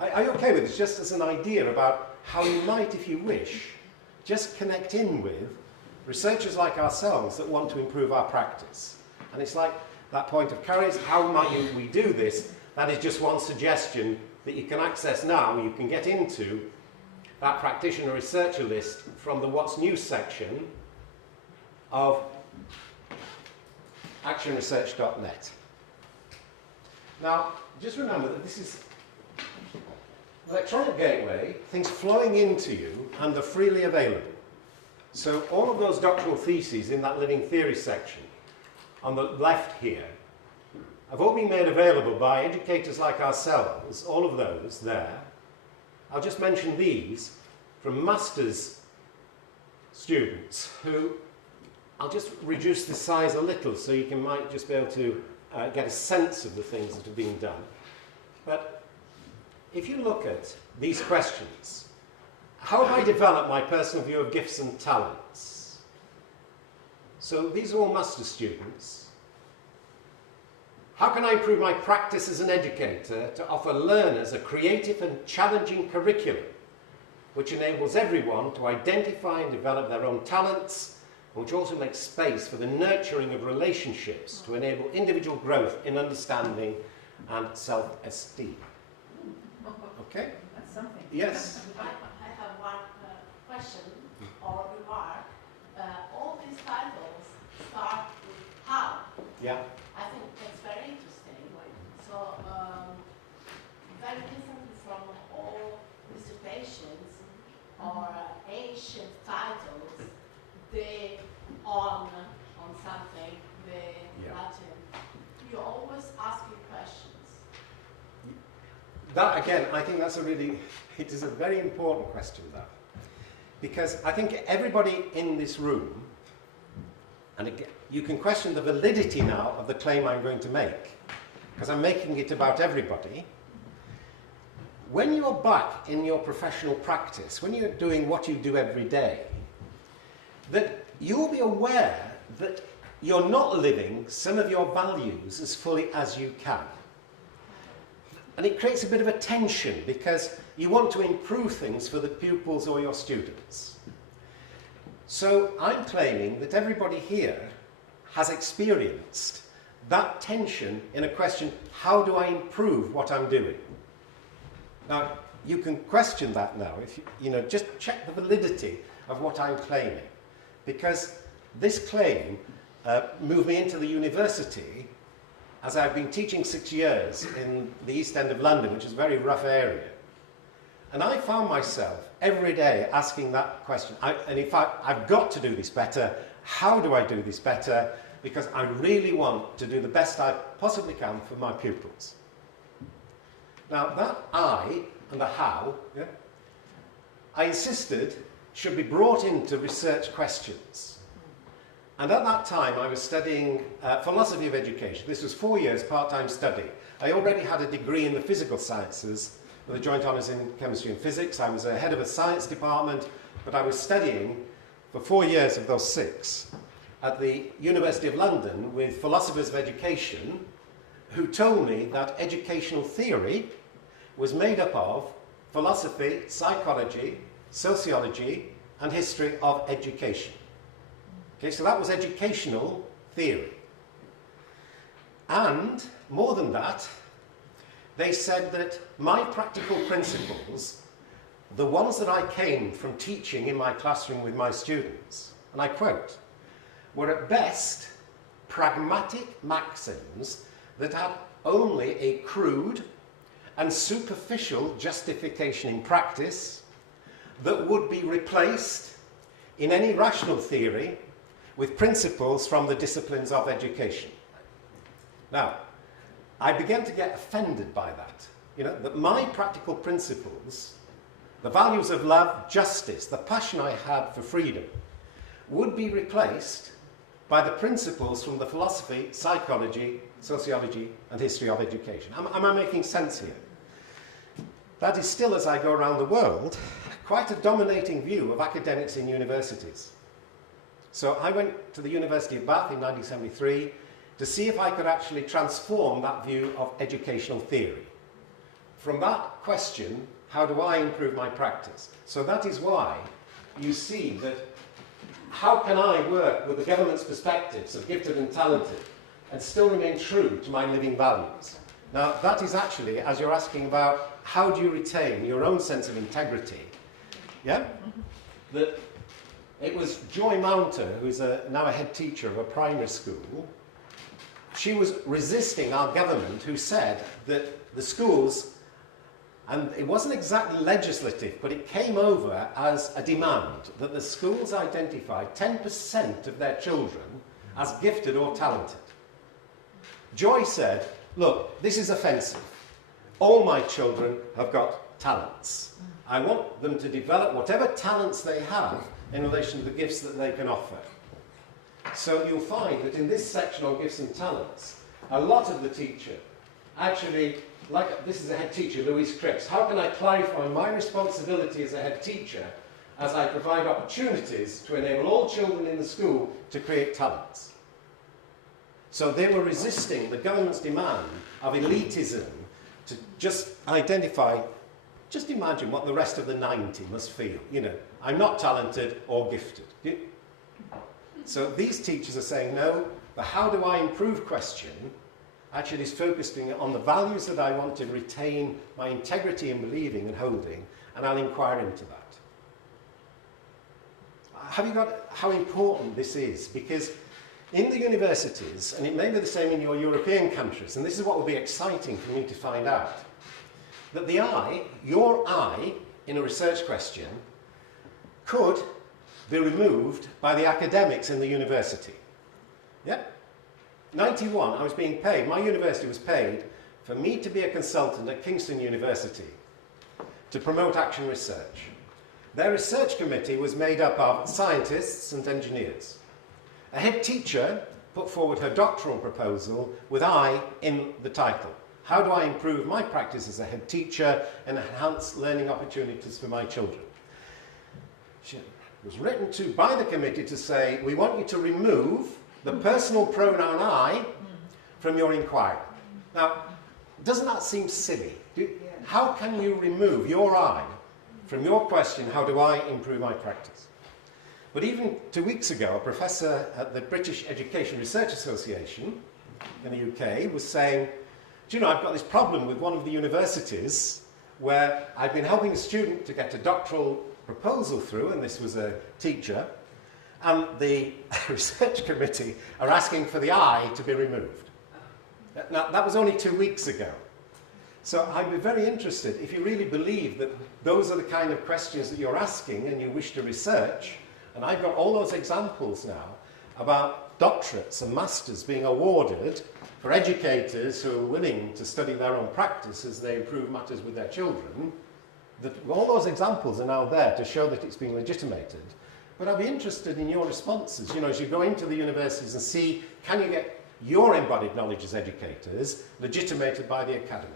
Are you okay with this? Just as an idea about how you might, if you wish, just connect in with researchers like ourselves that want to improve our practice. And it's like that point of courage, how might we do this? That is just one suggestion that you can access now. You can get into that practitioner researcher list from the What's New section of actionresearch.net. Now, just remember that this is electronic gateway, things flowing into you and are freely available. So all of those doctoral theses in that living theory section on the left here have all been made available by educators like ourselves, all of those there. I'll just mention these from master's students who, I'll just reduce the size a little so you might just be able to get a sense of the things that have been done. But if you look at these questions, how have I developed my personal view of gifts and talents? So these are all master's students. How can I improve my practice as an educator to offer learners a creative and challenging curriculum which enables everyone to identify and develop their own talents, and which also makes space for the nurturing of relationships to enable individual growth in understanding and self-esteem? Okay? That's something. Yes? I have one question or remark. All these titles start with how. Yeah. I think that's very interesting. So, very differently from all dissertations or ancient titles, they on something, the Latin. You always ask your questions. That, again, I think that's it is a very important question, that. Because I think everybody in this room, and again, you can question the validity now of the claim I'm going to make, because I'm making it about everybody. When you're back in your professional practice, when you're doing what you do every day, that you'll be aware that you're not living some of your values as fully as you can. And it creates a bit of a tension because you want to improve things for the pupils or your students. So I'm claiming that everybody here has experienced that tension in a question, how do I improve what I'm doing? Now, you can question that now, if you just check the validity of what I'm claiming. Because this claim moved me into the university as I've been teaching 6 years in the East End of London, which is a very rough area. And I found myself every day asking that question. And in fact, I've got to do this better. How do I do this better? Because I really want to do the best I possibly can for my pupils. Now, that I and the how, I insisted should be brought into research questions. And at that time, I was studying philosophy of education. This was 4 years part-time study. I already had a degree in the physical sciences with a joint honours in chemistry and physics. I was a head of a science department, but I was studying for 4 years of those 6 at the University of London with philosophers of education who told me that educational theory was made up of philosophy, psychology, sociology, and history of education. Okay, so that was educational theory. And more than that, they said that my practical principles, the ones that I came from teaching in my classroom with my students, and I quote, were at best pragmatic maxims that had only a crude and superficial justification in practice that would be replaced in any rational theory with principles from the disciplines of education. Now, I began to get offended by that. That my practical principles, the values of love, justice, the passion I had for freedom, would be replaced by the principles from the philosophy, psychology, sociology, and history of education. Am I making sense here? That is still, as I go around the world, quite a dominating view of academics in universities. So I went to the University of Bath in 1973 to see if I could actually transform that view of educational theory. from that question, how do I improve my practice? So that is why you see that how can I work with the government's perspectives of gifted and talented and still remain true to my living values? Now, that is actually, as you're asking about, how do you retain your own sense of integrity? Yeah? That it was Joy Mounter, who's now a head teacher of a primary school. She was resisting our government, who said that the schools, and it wasn't exactly legislative, but it came over as a demand that the schools identify 10% of their children as gifted or talented. Joy said, look, this is offensive. All my children have got talents. I want them to develop whatever talents they have in relation to the gifts that they can offer. So you'll find that in this section on gifts and talents, a lot of the teacher actually, like this is a head teacher, Louise Cripps, how can I clarify my responsibility as a head teacher as I provide opportunities to enable all children in the school to create talents? So they were resisting the government's demand of elitism to just identify, just imagine what the rest of the 90 must feel. You know, I'm not talented or gifted. So these teachers are saying, no, the how do I improve question actually is focusing on the values that I want to retain my integrity in believing and holding, and I'll inquire into that. Have you got how important this is? Because in the universities, and it may be the same in your European countries, and this is what will be exciting for me to find out, that the I, your I, in a research question, could be removed by the academics in the university. Yeah? 91, I was being paid, my university was paid for me to be a consultant at Kingston University to promote action research. Their research committee was made up of scientists and engineers. A head teacher put forward her doctoral proposal with I in the title. How do I improve my practice as a head teacher and enhance learning opportunities for my children? She was written to by the committee to say, we want you to remove the personal pronoun I from your inquiry. Now, doesn't that seem silly? How can you remove your I from your question, how do I improve my practice? But even 2 weeks ago, a professor at the British Education Research Association in the UK was saying, do you know, I've got this problem with one of the universities where I've been helping a student to get a doctoral proposal through, and this was a teacher, and the research committee are asking for the I to be removed. Now, that was only 2 weeks ago. So I'd be very interested, if you really believe that those are the kind of questions that you're asking and you wish to research, and I've got all those examples now about doctorates and masters being awarded for educators who are willing to study their own practice as they improve matters with their children, that all those examples are now there to show that it's been legitimated. But I'd be interested in your responses, you know, as you go into the universities and see, can you get your embodied knowledge as educators legitimated by the academy?